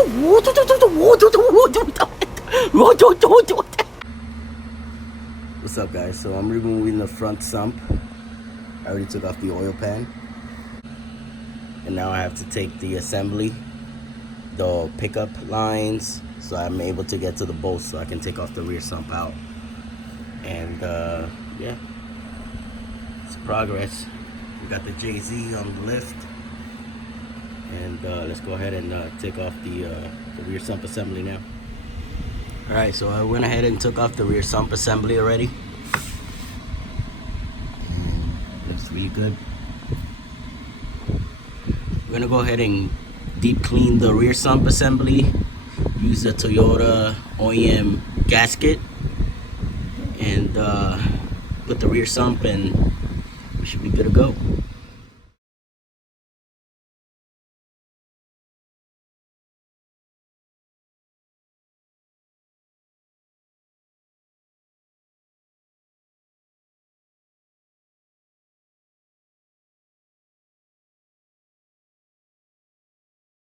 What's up, guys? So I'm removing the front sump. I already took off the oil pan, and now I have to take the assembly, the pickup lines, so I'm able to get to the bolts so I can take off the rear sump out. And yeah, it's progress. We got the JZ on the lift, and let's go ahead and take off the rear sump assembly now. Alright, so I went ahead and took off the rear sump assembly already. And looks really good. We're gonna go ahead and deep clean the rear sump assembly. Use the Toyota OEM gasket and put the rear sump, and we should be good to go.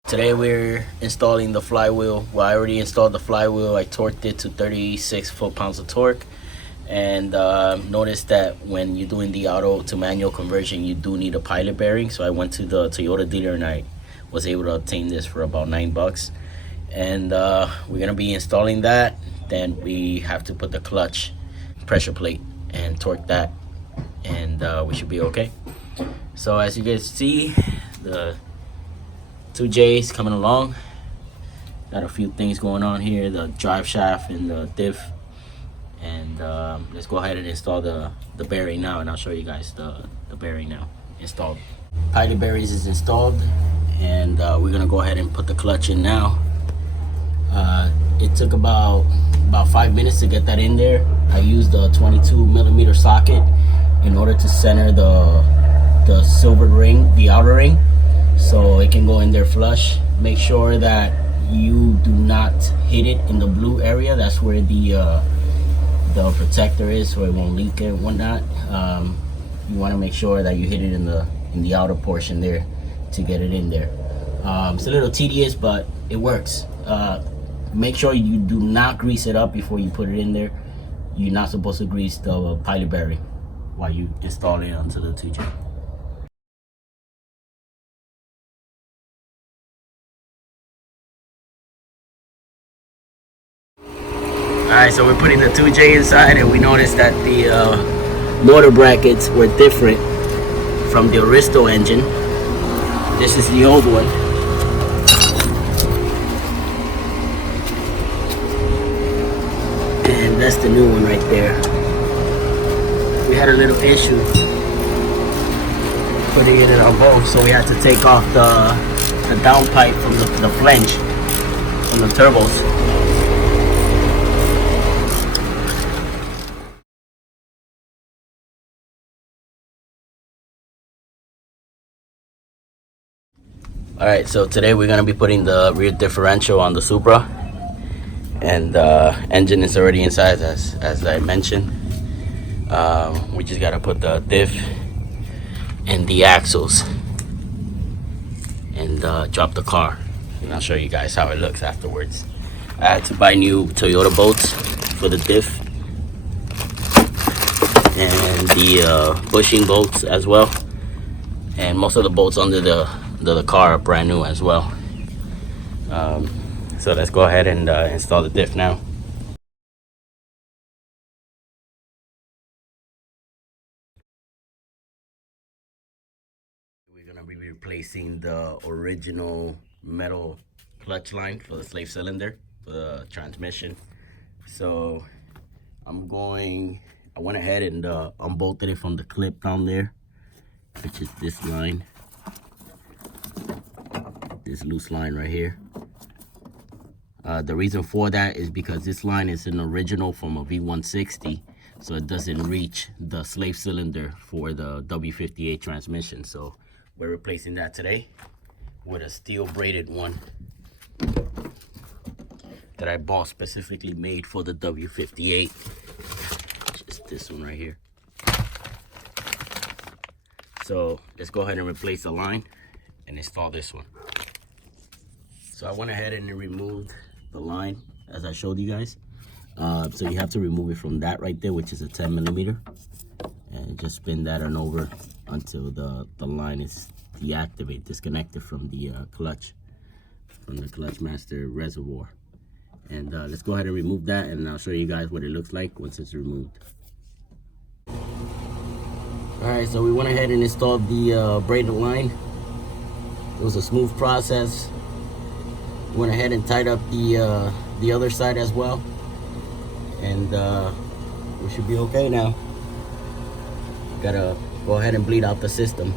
Today we're installing the flywheel. Well, I already installed the flywheel. I torqued it to 36 foot-pounds of torque, and noticed that when you're doing the auto to manual conversion, you do need a pilot bearing. So I went to the Toyota dealer and I was able to obtain this for about $9. And we're gonna be installing that. Then we have to put the clutch pressure plate and torque that, and we should be okay. So as you guys see, the 2J's coming along. Got a few things going on here, the drive shaft and the diff. And let's go ahead and install the bearing now, and I'll show you guys the bearing now installed. Pilot bearings is installed, and we're gonna go ahead and put the clutch in now. It took about 5 minutes to get that in there. I used a 22mm socket in order to center the silver ring, the outer ring, so it can go in there flush. Make sure that you do not hit it in the blue area. That's where the protector is, so it won't leak and whatnot. You want to make sure that you hit it in the outer portion there to get it in there. It's a little tedious, but it works. Make sure you do not grease it up before you put it in there. You're not supposed to grease the pilot bearing while you install it onto the 2J. Alright, so we're putting the 2J inside, and we noticed that the motor brackets were different from the Aristo engine. This is the old one. And that's the new one right there. We had a little issue putting it in our boat, so we had to take off the downpipe from the flange from the turbos. Alright, so today we're going to be putting the rear differential on the Supra, and engine is already inside as I mentioned. We just got to put the diff and the axles and drop the car, and I'll show you guys how it looks afterwards. I had to buy new Toyota bolts for the diff and the bushing bolts as well, and most of the bolts under the car are brand new as well. So let's go ahead and install the diff now. We're gonna be replacing the original metal clutch line for the slave cylinder for the transmission. So I went ahead and unbolted it from the clip down there, which is this line. This loose line right here. The reason for that is because this line is an original from a V160, so it doesn't reach the slave cylinder for the W58 transmission. So we're replacing that today with a steel braided one that I bought specifically made for the W58. Just this one right here. So let's go ahead and replace the line and install this one. So I went ahead and removed the line as I showed you guys. So you have to remove it from that right there, which is a 10 millimeter, and just spin that on over until the line is disconnected from the clutch master reservoir. And let's go ahead and remove that, and I'll show you guys what it looks like once it's removed. Alright, so we went ahead and installed the braided line. It was a smooth process. Went ahead and tied up the other side as well, and we should be okay now. Gotta go ahead and bleed out the system.